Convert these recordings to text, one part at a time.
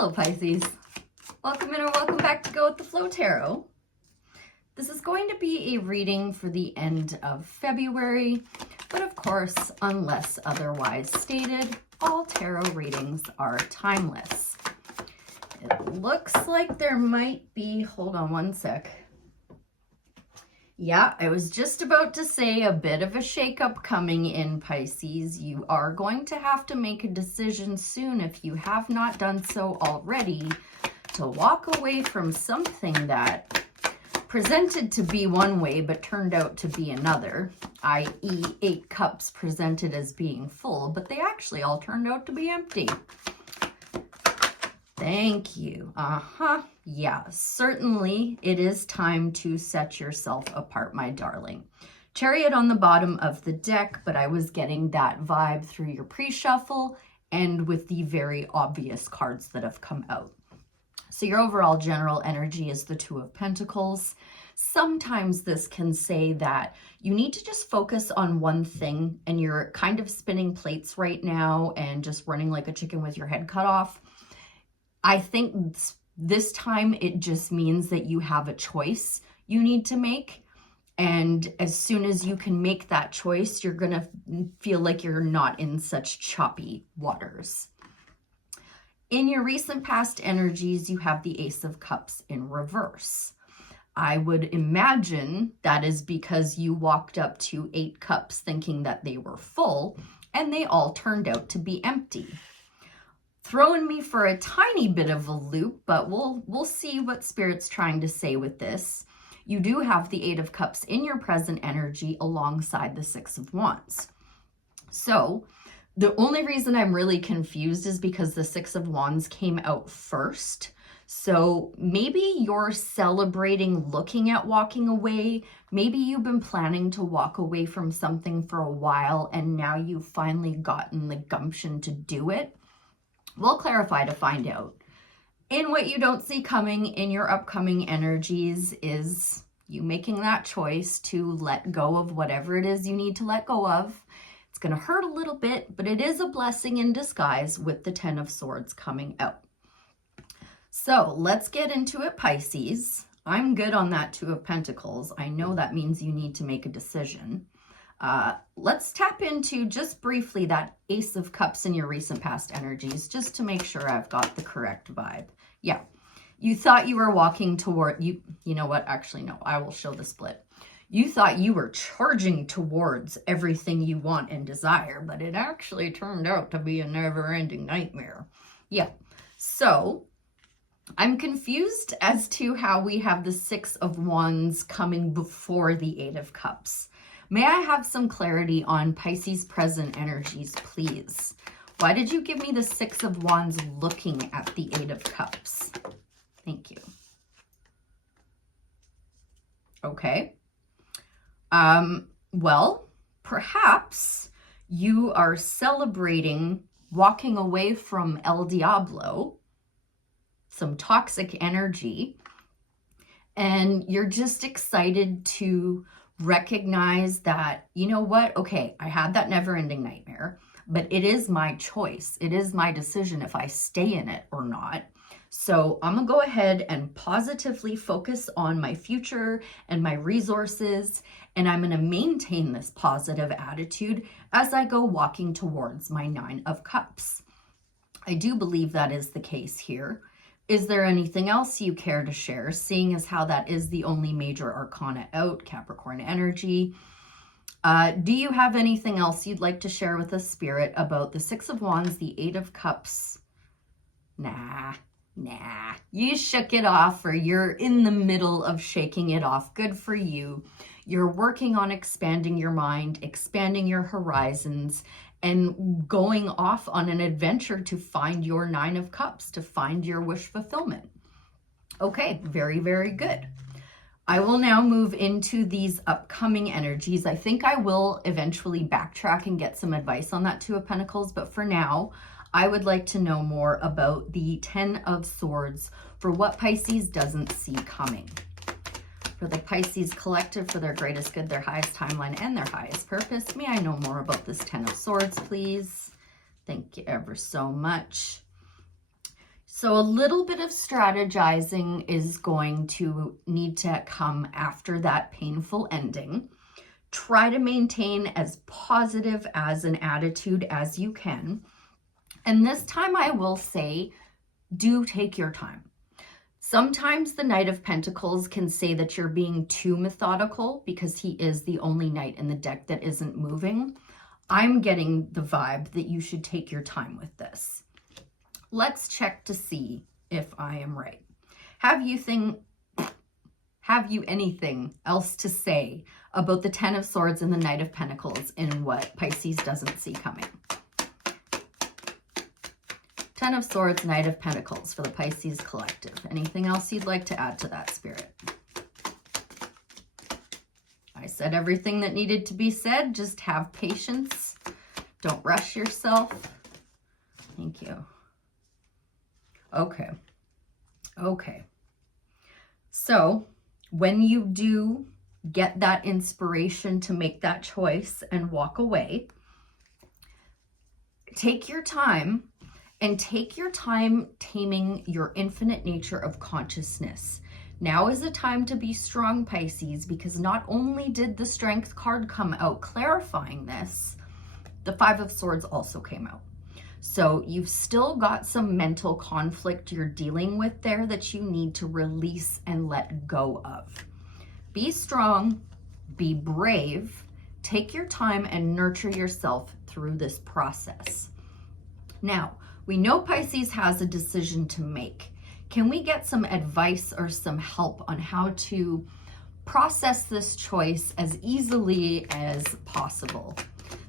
Hello Pisces, welcome in or welcome back to Go with the Flow Tarot. This is going to be a reading for the end of February, but of course, unless otherwise stated, all tarot readings are timeless. It looks like there might be, hold on one sec. Yeah, I was just about to say a bit of a shakeup coming in, Pisces. You are going to have to make a decision soon, if you have not done so already, to walk away from something that presented to be one way but turned out to be another, i.e. 8 cups presented as being full, but they actually all turned out to be empty. Thank you. Yeah, certainly it is time to set yourself apart, my darling. Chariot on the bottom of the deck, but I was getting that vibe through your pre-shuffle and with the very obvious cards that have come out. So your overall general energy is the Two of Pentacles. Sometimes this can say that you need to just focus on one thing and you're kind of spinning plates right now and just running like a chicken with your head cut off. I think this time it just means that you have a choice you need to make. And as soon as you can make that choice, you're going to feel like you're not in such choppy waters. In your recent past energies, you have the Ace of Cups in reverse. I would imagine that is because you walked up to 8 cups thinking that they were full and they all turned out to be empty. Throwing me for a tiny bit of a loop, but we'll see what Spirit's trying to say with this. You do have the 8 of Cups in your present energy alongside the 6 of Wands. So the only reason I'm really confused is because the 6 of Wands came out first. So maybe you're celebrating looking at walking away. Maybe you've been planning to walk away from something for a while and now you've finally gotten the gumption to do it. We'll clarify to find out. In what you don't see coming in your upcoming energies is you making that choice to let go of whatever it is you need to let go of. It's going to hurt a little bit, but it is a blessing in disguise with the 10 of Swords coming out. So let's get into it, Pisces. I'm good on that 2 of Pentacles. I know that means you need to make a decision. Let's tap into just briefly that Ace of Cups in your recent past energies, just to make sure I've got the correct vibe. Yeah, you thought you were walking toward, you know what, actually no, I will show the split. You thought you were charging towards everything you want and desire, but it actually turned out to be a never-ending nightmare. Yeah, so I'm confused as to how we have the 6 of Wands coming before the 8 of Cups. May I have some clarity on Pisces present energies, please? Why did you give me the 6 of Wands looking at the 8 of Cups? Thank you. Okay. Well, perhaps you are celebrating walking away from El Diablo, some toxic energy, and you're just excited to recognize that, you know what, okay, I had that never-ending nightmare, but it is my choice. It is my decision if I stay in it or not. So I'm gonna go ahead and positively focus on my future and my resources, and I'm gonna maintain this positive attitude as I go walking towards my 9 of Cups. I do believe that is the case here. Is there anything else you care to share, seeing as how that is the only major arcana out, Capricorn energy? Do you have anything else you'd like to share with us, Spirit, about the 6 of Wands, the 8 of Cups? Nah, you shook it off, or you're in the middle of shaking it off. Good for you. You're working on expanding your mind, expanding your horizons, and going off on an adventure to find your 9 of Cups, to find your wish fulfillment. Okay, very, very good. I will now move into these upcoming energies. I think I will eventually backtrack and get some advice on that 2 of Pentacles, but for now, I would like to know more about the 10 of Swords for what Pisces doesn't see coming. For the Pisces collective, for their greatest good, their highest timeline, and their highest purpose. May I know more about this 10 of Swords, please? Thank you ever so much. So a little bit of strategizing is going to need to come after that painful ending. Try to maintain as positive as an attitude as you can. And this time I will say, do take your time. Sometimes the Knight of Pentacles can say that you're being too methodical because he is the only knight in the deck that isn't moving. I'm getting the vibe that you should take your time with this. Let's check to see if I am right. Have you anything else to say about the Ten of Swords and the Knight of Pentacles in what Pisces doesn't see coming? Ten of Swords, Knight of Pentacles for the Pisces collective. Anything else you'd like to add to that, Spirit? I said everything that needed to be said. Just have patience. Don't rush yourself. Thank you. Okay. Okay. So when you do get that inspiration to make that choice and walk away, take your time. And take your time taming your infinite nature of consciousness. Now is the time to be strong, Pisces, because not only did the Strength card come out clarifying this, the Five of Swords also came out. So you've still got some mental conflict you're dealing with there that you need to release and let go of. Be strong, be brave, take your time and nurture yourself through this process. Now, we know Pisces has a decision to make. Can we get some advice or some help on how to process this choice as easily as possible?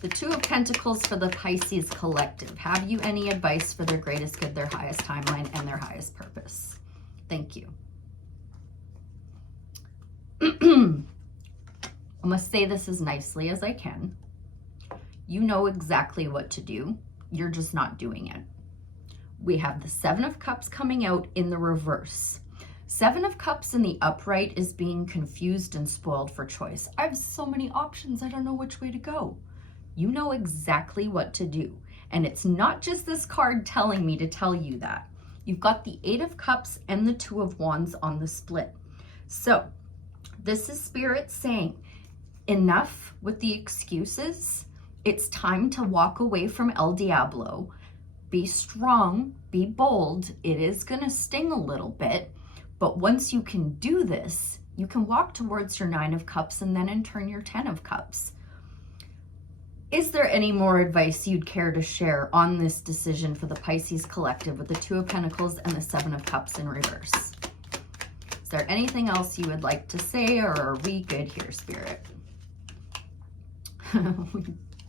The Two of Pentacles for the Pisces collective. Have you any advice for their greatest good, their highest timeline, and their highest purpose? Thank you. I must say this as nicely as I can. You know exactly what to do. You're just not doing it. We have the Seven of Cups coming out in the reverse. Seven of Cups in the upright is being confused and spoiled for choice. I have so many options. I don't know which way to go. You know exactly what to do. And it's not just this card telling me to tell you that. You've got the Eight of Cups and the Two of Wands on the split. So this is Spirit saying, enough with the excuses. It's time to walk away from El Diablo. Be strong, be bold. It is going to sting a little bit, but once you can do this, you can walk towards your Nine of Cups and then in turn your Ten of Cups. Is there any more advice you'd care to share on this decision for the Pisces collective with the Two of Pentacles and the Seven of Cups in reverse? Is there anything else you would like to say, or are we good here, Spirit?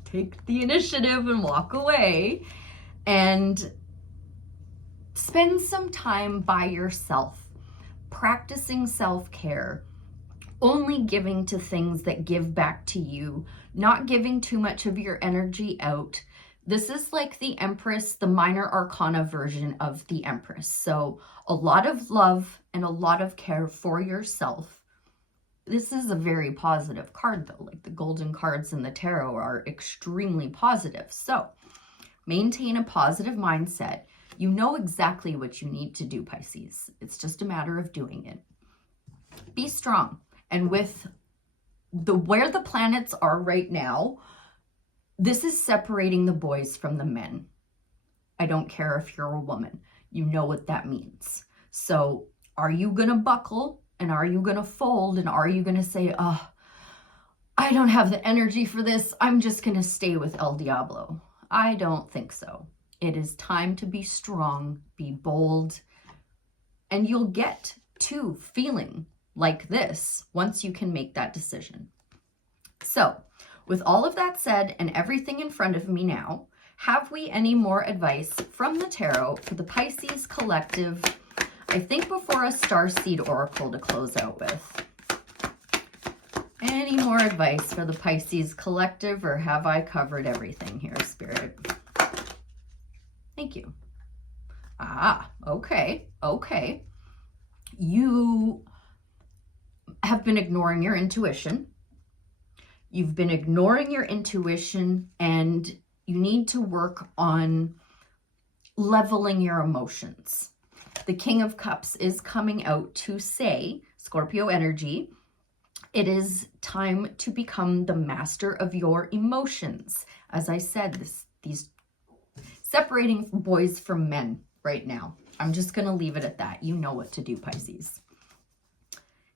Take the initiative and walk away. And spend some time by yourself, practicing self-care, only giving to things that give back to you, not giving too much of your energy out. This is like the Empress, the minor arcana version of the Empress. So a lot of love and a lot of care for yourself. This is a very positive card though, like the golden cards in the tarot are extremely positive. So maintain a positive mindset. You know exactly what you need to do, Pisces. It's just a matter of doing it. Be strong. And with where the planets are right now, this is separating the boys from the men. I don't care if you're a woman. You know what that means. So are you going to buckle and are you going to fold and are you going to say, oh, I don't have the energy for this. I'm just going to stay with El Diablo. I don't think so. It is time to be strong, be bold, and you'll get to feeling like this once you can make that decision. So, with all of that said and everything in front of me now, have we any more advice from the tarot for the Pisces collective? I think before a starseed oracle to close out with. Any more advice for the Pisces collective, or have I covered everything here, Spirit? Thank you. Okay. You have been ignoring your intuition. You've been ignoring your intuition, and you need to work on leveling your emotions. The King of Cups is coming out to say, Scorpio energy, it is time to become the master of your emotions. As I said, these separating boys from men right now. I'm just going to leave it at that. You know what to do, Pisces.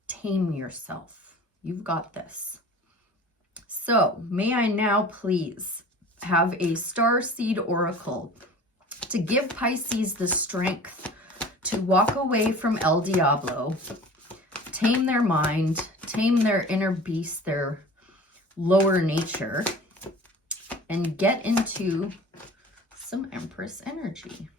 Tame yourself. You've got this. So, may I now please have a starseed oracle to give Pisces the strength to walk away from El Diablo, tame their mind, tame their inner beast, their lower nature, and get into some Empress energy.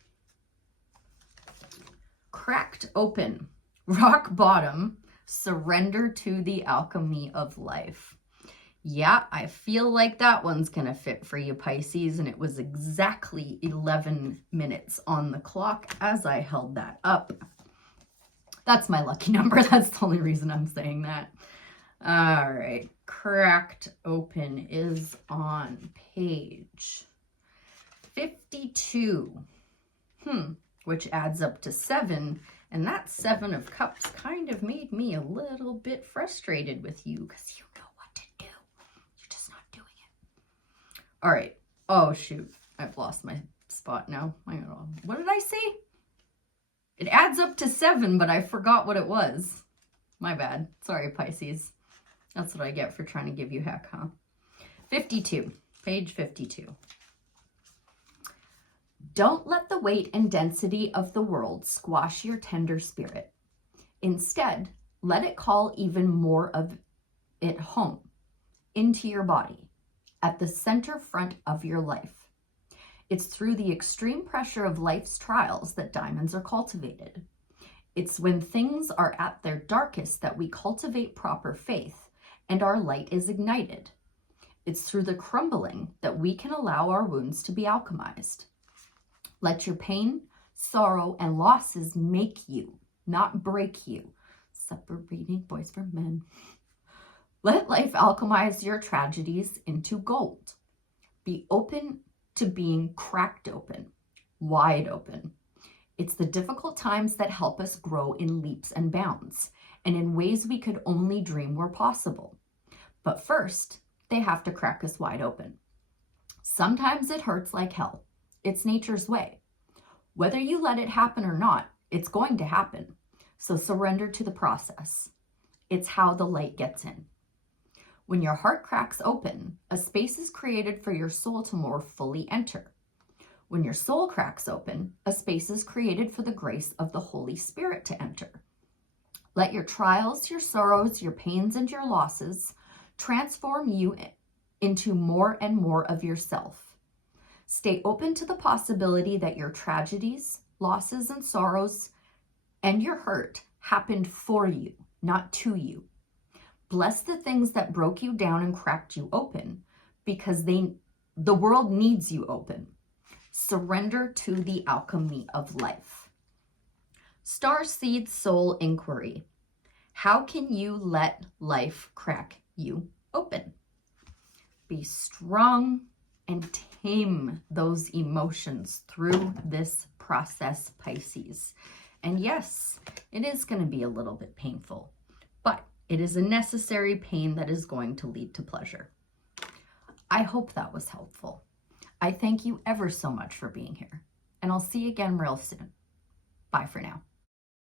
Cracked open, rock bottom, surrender to the alchemy of life. Yeah, I feel like that one's going to fit for you, Pisces, and it was exactly 11 minutes on the clock as I held that up. That's my lucky number. That's the only reason I'm saying that. All right, cracked open is on page 52, which adds up to 7. And that 7 of Cups kind of made me a little bit frustrated with you because you know what to do. You're just not doing it. All right. Oh, shoot. I've lost my spot now. What did I say? It adds up to 7, but I forgot what it was. My bad. Sorry, Pisces. That's what I get for trying to give you heck, huh? 52. Page 52. Don't let the weight and density of the world squash your tender spirit. Instead, let it call even more of it home, into your body, at the center front of your life. It's through the extreme pressure of life's trials that diamonds are cultivated. It's when things are at their darkest that we cultivate proper faith and our light is ignited. It's through the crumbling that we can allow our wounds to be alchemized. Let your pain, sorrow, and losses make you, not break you. Separating boys from men. Let life alchemize your tragedies into gold. Be open to being cracked open, wide open. It's the difficult times that help us grow in leaps and bounds, and in ways we could only dream were possible. But first, they have to crack us wide open. Sometimes it hurts like hell. It's nature's way. Whether you let it happen or not, it's going to happen. So surrender to the process. It's how the light gets in. When your heart cracks open, a space is created for your soul to more fully enter. When your soul cracks open, a space is created for the grace of the Holy Spirit to enter. Let your trials, your sorrows, your pains, and your losses transform you into more and more of yourself. Stay open to the possibility that your tragedies, losses, and sorrows, and your hurt happened for you, not to you. Bless the things that broke you down and cracked you open, because the world needs you open. Surrender to the alchemy of life. Starseed Soul Inquiry. How can you let life crack you open? Be strong and tame those emotions through this process, Pisces. And yes, it is going to be a little bit painful, but it is a necessary pain that is going to lead to pleasure. I hope that was helpful. I thank you ever so much for being here, and I'll see you again real soon. Bye for now.